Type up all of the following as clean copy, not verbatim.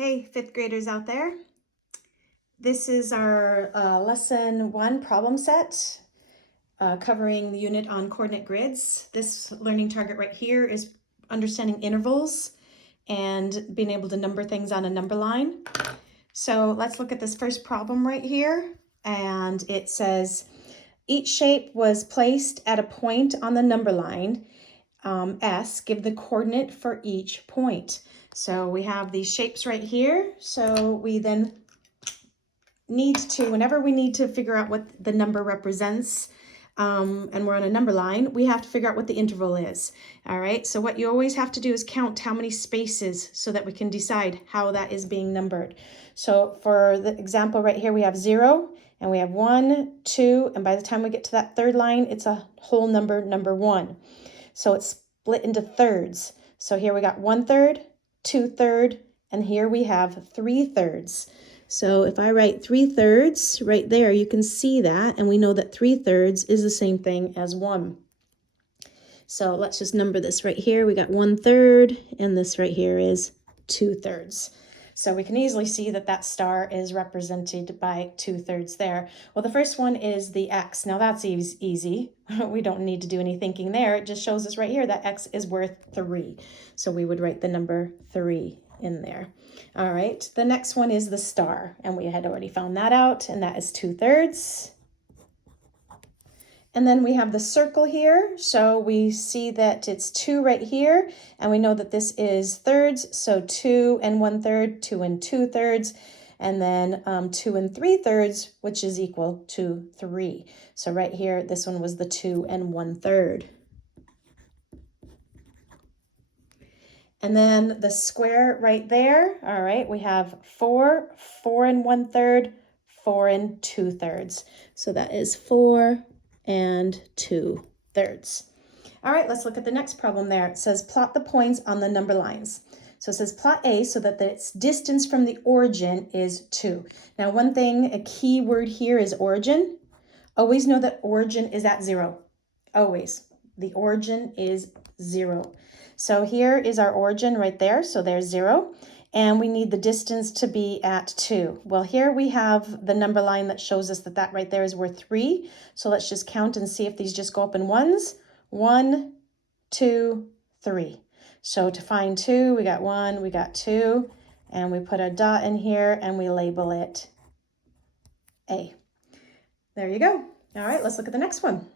Hey, fifth graders out there. This is our lesson 1 problem set covering the unit on coordinate grids. This learning target right here is understanding intervals and being able to number things on a number line. So let's look at this first problem right here. And it says, each shape was placed at a point on the number line S, give the coordinate for each point. So we have these shapes right here. So we then need to, whenever we need to figure out what the number represents, and we're on a number line, we have to figure out what the interval is. All right, so what you always have to do is count how many spaces so that we can decide how that is being numbered. So for the example right here, we have 0, and we have 1, 2, and by the time we get to that third line, it's a whole number, number 1. So it's split into thirds. So here we got 1/3, 2/3, and here we have 3/3. So if I write 3/3 right there, you can see that, and we know that 3/3 is the same thing as 1. So let's just number this right here. We got 1/3, and this right here is 2/3. So we can easily see that that star is represented by 2/3 there. Well, the first one is the x. Now that's easy. We don't need to do any thinking there. It just shows us right here that x is worth 3. So we would write the number 3 in there. All right, the next one is the star, and we had already found that out, and that is 2/3. And then we have the circle here, so we see that it's 2 right here, and we know that this is thirds, so 2 and 1/3, 2 and 2/3, and then 2 and 3/3, which is equal to 3. So right here, this one was the 2 and 1/3. And then the square right there, all right, we have 4, 4 and 1/3, 4 and 2/3. So that is 4 and 2/3. All right, let's look at the next problem there. It says plot the points on the number lines. So it says plot A so that its distance from the origin is 2. Now one thing, a key word here is origin. Always know that origin is at 0. Always. The origin is 0. So here is our origin right there. So there's 0. And we need the distance to be at 2. Well, here we have the number line that shows us that that right there is worth 3. So let's just count and see if these just go up in ones. 1, 2, 3. So to find 2, we got 1, we got 2, and we put a dot in here and we label it A. There you go. All right, let's look at the next one.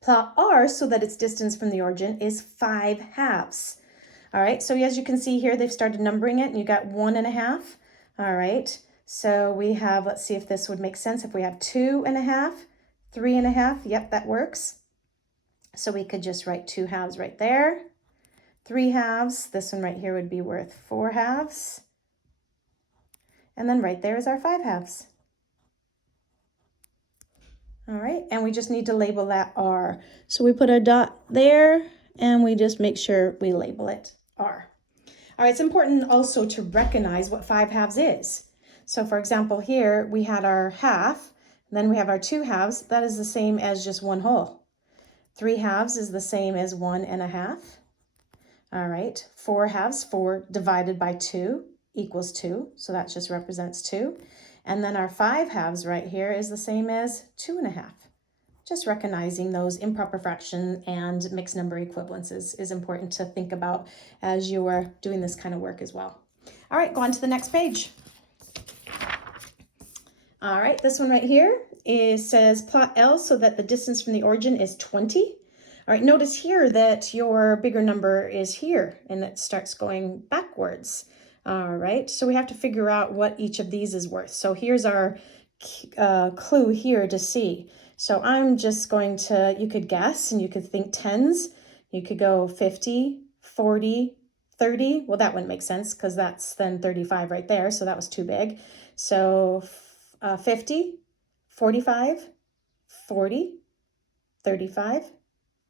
Plot R so that its distance from the origin is 5/2. All right, so as you can see here, they've started numbering it, and you got 1.5. All right, so we have, let's see if this would make sense. If we have 2.5, 3.5, yep, that works. So we could just write 2/2 right there. 3/2, this one right here would be worth 4/2. And then right there is our 5/2. All right, and we just need to label that R. So we put a dot there, and we just make sure we label it R. All right, it's important also to recognize what 5/2 is. So for example, here we had our half, and then we have our 2/2. That is the same as just 1 whole. 3/2 is the same as 1.5. All right, 4/2, 4 divided by 2 equals 2. So that just represents 2. And then our 5/2 right here is the same as 2.5. Just recognizing those improper fraction and mixed number equivalences is important to think about as you are doing this kind of work as well. All right, go on to the next page. All right, this one right here says plot L so that the distance from the origin is 20. All right, notice here that your bigger number is here and it starts going backwards. All right, so we have to figure out what each of these is worth. So here's our clue here to see. So I'm just going to, you could guess and you could think tens. You could go 50, 40, 30. Well, that wouldn't make sense because that's then 35 right there. So that was too big. So 50, 45, 40, 35,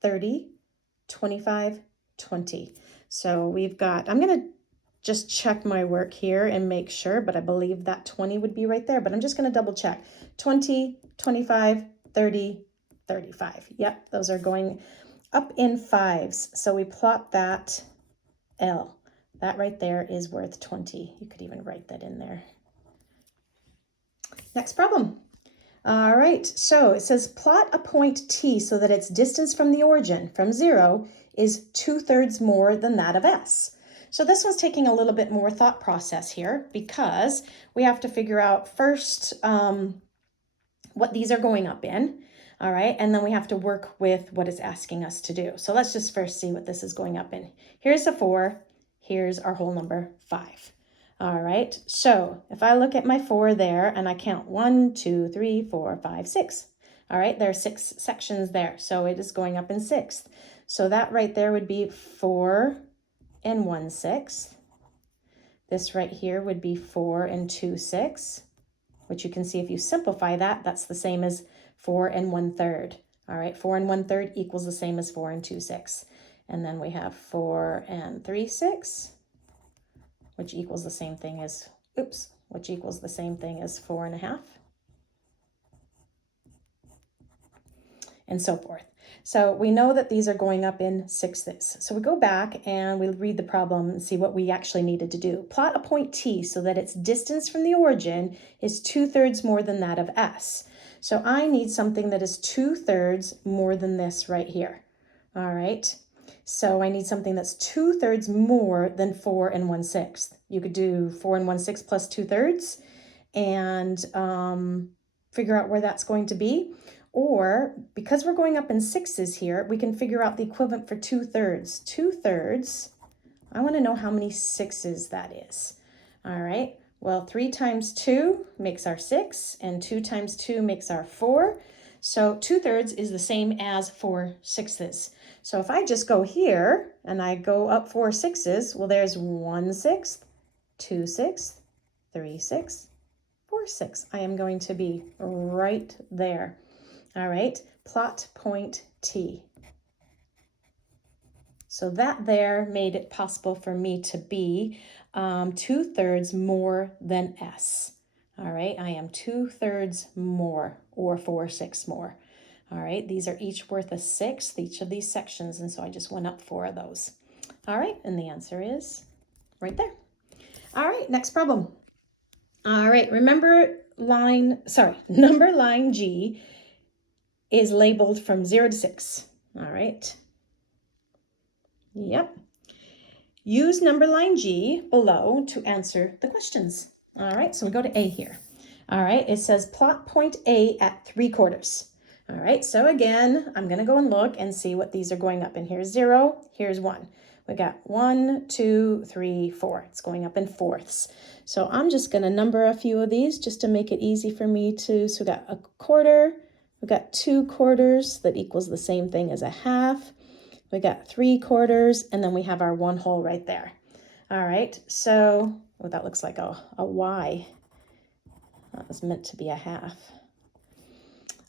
30, 25, 20. So we've got, I'm going to just check my work here and make sure, but I believe that 20 would be right there, but I'm just going to double check. 20, 25, 30, 35. Yep, those are going up in 5s. So we plot that L. That right there is worth 20. You could even write that in there. Next problem. All right, so it says plot a point T so that its distance from the origin, from 0, is 2/3 more than that of S. So this one's taking a little bit more thought process here because we have to figure out first what these are going up in, all right? And then we have to work with what it's asking us to do. So let's just first see what this is going up in. Here's a 4, here's our whole number 5. All right, so if I look at my 4 there and I count 1, 2, 3, 4, 5, 6. All right, there are 6 sections there, so it is going up in 6th. So that right there would be 4 and 1/6. This right here would be 4 and 2/6, which you can see if you simplify that, that's the same as 4 and 1/3. All right, 4 and 1/3 equals the same as 4 and 2/6. And then we have 4 and 3/6. which equals the same thing as, which equals the same thing as 4.5, and so forth. So we know that these are going up in 6ths. So we go back and we read the problem and see what we actually needed to do. Plot a point T so that its distance from the origin is 2/3 more than that of S. So I need something that is 2/3 more than this right here. All right. So I need something that's 2/3 more than 4 and 1/6. You could do 4 and 1/6 plus 2/3 and figure out where that's going to be. Or because we're going up in 6s here, we can figure out the equivalent for 2/3. 2/3, I want to know how many 6s that is. All right. Well, 3 times 2 makes our 6 and 2 times 2 makes our 4. So 2/3 is the same as 4/6. So if I just go here and I go up 4 6s, well, there's 1/6, 2/6, 3/6, 4/6. I am going to be right there. All right, plot point T. So that there made it possible for me to be 2/3 more than S. All right, I am 2/3 more, or 4/6 more. All right, these are each worth a 6th, each of these sections, and so I just went up 4 of those. All right, and the answer is right there. All right, next problem. All right, remember number line G is labeled from 0 to 6. All right. Yep. Use number line G below to answer the questions. All right, so we go to A here. All right, it says plot point A at 3/4. All right, so again, I'm going to go and look and see what these are going up in. Here's 0, here's 1. We got 1, 2, 3, 4. It's going up in 4ths. So I'm just going to number a few of these just to make it easy for me to, so we got 1/4, we got 2/4, that equals the same thing as 1/2. We got 3/4, and then we have our 1 whole right there. All right, so, oh, that looks like a Y. That was meant to be 1/2.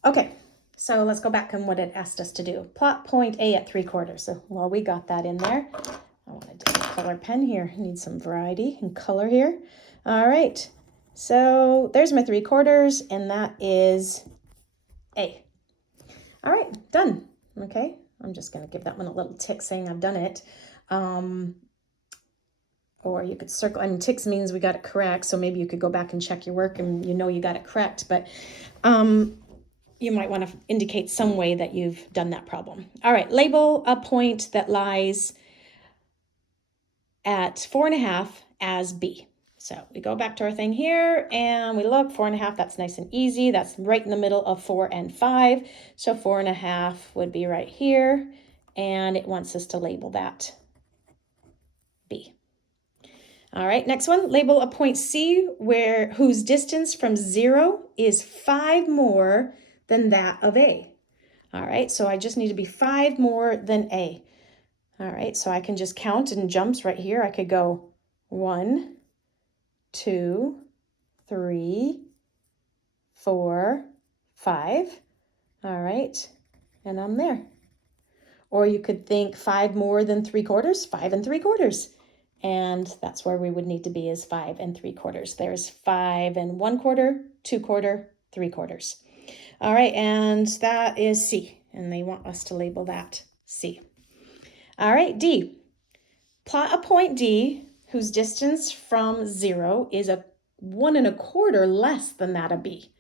Okay, so let's go back on what it asked us to do. Plot point A at 3/4. So, well, we got that in there. I want to do a color pen here. I need some variety and color here. All right, so there's my 3/4, and that is A. All right, done. Okay, I'm just going to give that one a little tick saying I've done it. Or you could circle, I mean, ticks means we got it correct, so maybe you could go back and check your work and you know you got it correct, but you might want to indicate some way that you've done that problem. All right, label a point that lies at 4.5 as B. So we go back to our thing here and we look, 4.5, that's nice and easy. That's right in the middle of 4 and 5. So 4.5 would be right here, and it wants us to label that B. All right, next one, label a point C whose distance from 0 is 5 more than that of A. All right, so I just need to be 5 more than A. All right, so I can just count in jumps right here. I could go 1, 2, 3, 4, 5. All right, and I'm there. Or you could think 5 more than 3/4, 5 3/4. And that's where we would need to be, is 5 3/4. There's 5 1/4, 2/4, 3/4. All right, and that is C, and they want us to label that C. All right, D. Plot a point D whose distance from 0 is 1 1/4 less than that of B.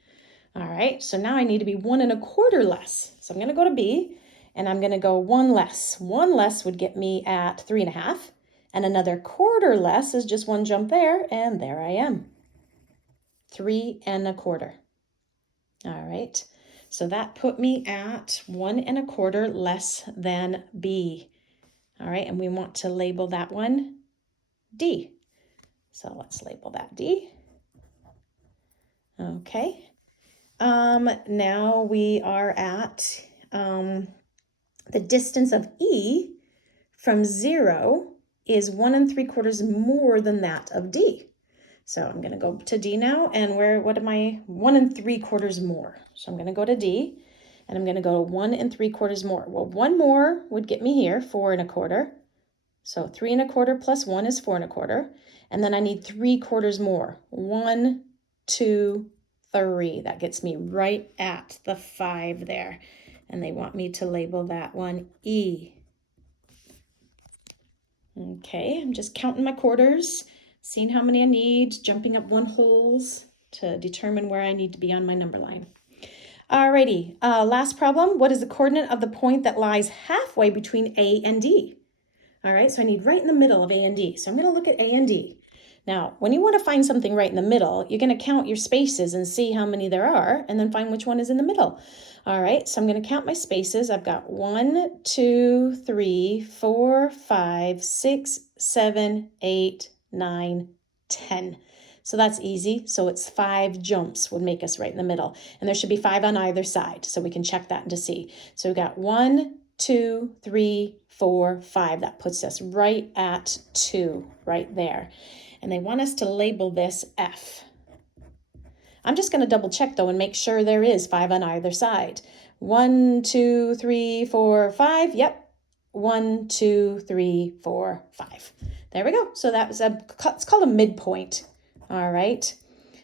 All right, so now I need to be 1 1/4 less. So I'm going to go to B and I'm going to go 1 less. 1 less would get me at 3 1/2. And another quarter less is just one jump there, and there I am. 3 1/4. All right, so that put me at 1 1/4 less than B. All right, and we want to label that one D. So let's label that D. Okay. Now we are at the distance of E from 0 is 1 3/4 more than that of D. So I'm going to go to D now, and what am I? 1 3/4 more. So I'm going to go to D, and I'm going to go 1 3/4 more. Well, one more would get me here, 4 1/4. So 3 1/4 plus 1 is 4 1/4. And then I need 3/4 more. 1, 2, 3. That gets me right at the 5 there. And they want me to label that one E. Okay, I'm just counting my quarters, seeing how many I need, jumping up 1 holes to determine where I need to be on my number line. Alrighty, last problem. What is the coordinate of the point that lies halfway between A and D? All right, so I need right in the middle of A and D. So I'm going to look at A and D. Now, when you want to find something right in the middle, you're going to count your spaces and see how many there are, and then find which one is in the middle. All right, so I'm going to count my spaces. I've got 1, 2, 3, 4, 5, 6, 7, 8, 9, 10. So that's easy. So it's 5 jumps would make us right in the middle. And there should be 5 on either side, so we can check that to see. So we've got 1, 2, 3, 4, 5. That puts us right at 2, right there. And they want us to label this F. I'm just going to double check though and make sure there is 5 on either side. 1, 2, 3, 4, 5. Yep. 1, 2, 3, 4, 5. There we go. So that was it's called a midpoint. All right.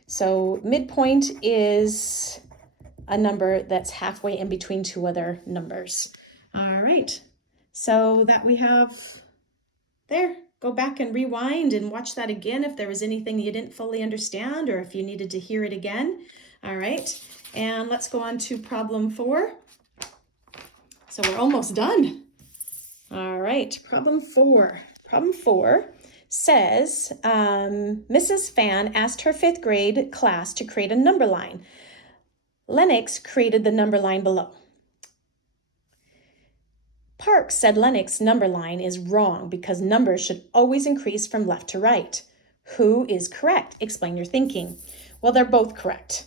So midpoint is a number that's halfway in between two other numbers. All right. So that we have there. Go back and rewind and watch that again if there was anything you didn't fully understand or if you needed to hear it again. All right, and let's go on to problem 4. So we're almost done. All right, problem 4. Problem 4 says Mrs. Fan asked her 5th grade class to create a number line. Lennox created the number line below. Parks said Lennox's number line is wrong because numbers should always increase from left to right. Who is correct? Explain your thinking. Well, they're both correct.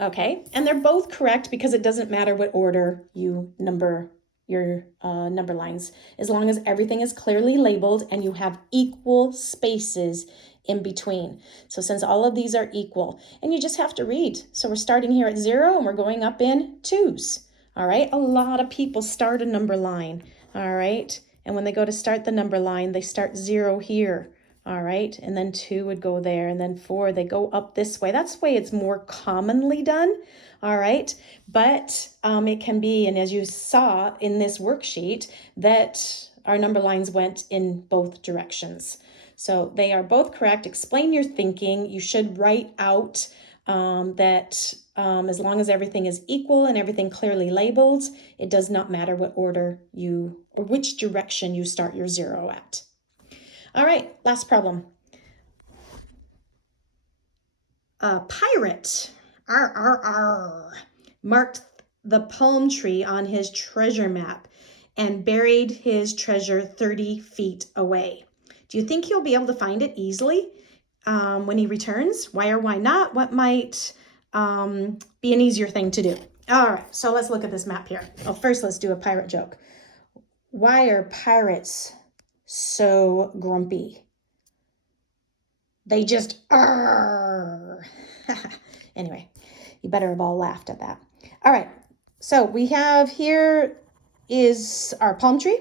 Okay, and they're both correct because it doesn't matter what order you number your number lines, as long as everything is clearly labeled and you have equal spaces in between. So since all of these are equal, and you just have to read. So we're starting here at 0 and we're going up in 2s. All right, a lot of people start a number line. All right, and when they go to start the number line, they start 0 here. All right, and then 2 would go there, and then 4, they go up this way. That's the way it's more commonly done. All right, but it can be, and as you saw in this worksheet, that our number lines went in both directions. So they are both correct. Explain your thinking. You should write out that as long as everything is equal and everything clearly labeled, it does not matter what order you, or which direction you start your 0 at. All right, last problem. A pirate marked the palm tree on his treasure map and buried his treasure 30 feet away. Do you think he'll be able to find it easily when he returns? Why or why not? What might be an easier thing to do? All right, so let's look at this map here. Well, first let's do a pirate joke. Why are pirates so grumpy? They just Anyway, you better have all laughed at that. All right, so we have here is our palm tree,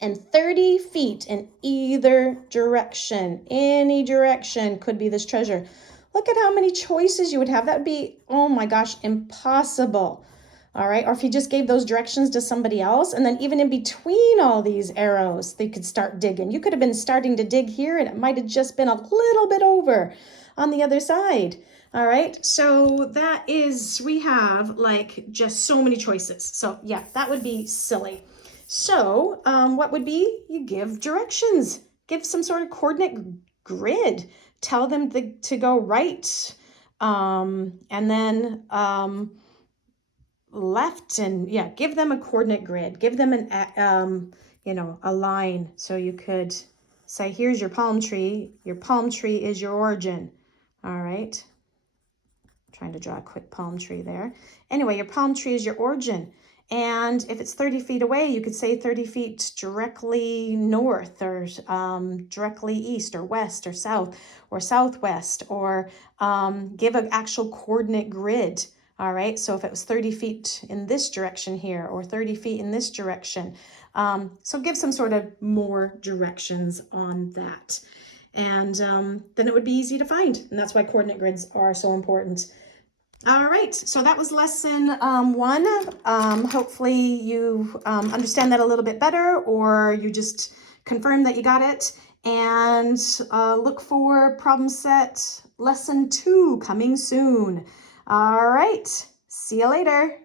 and 30 feet in either direction, any direction could be this treasure. Look at how many choices you would have. That would be, oh my gosh, impossible. All right, or if you just gave those directions to somebody else, and then even in between all these arrows, they could start digging. You could have been starting to dig here, and it might have just been a little bit over on the other side. All right, so that is, we have like just so many choices. So yeah, that would be silly. So what would be, you give directions, give some sort of coordinate grid, tell them to go right, and then left, and yeah, give them a coordinate grid, give them an you know, a line. So you could say, here's your palm tree is your origin. All right, trying to draw a quick palm tree there. Anyway, your palm tree is your origin, and if it's 30 feet away, you could say 30 feet directly north, or directly east or west or south or southwest, or give an actual coordinate grid. All right, so if it was 30 feet in this direction here, or 30 feet in this direction, so give some sort of more directions on that. And then it would be easy to find. And that's why coordinate grids are so important. All right, so that was lesson 1. Hopefully you understand that a little bit better, or you just confirm that you got it. And look for problem set lesson 2 coming soon. All right, see you later.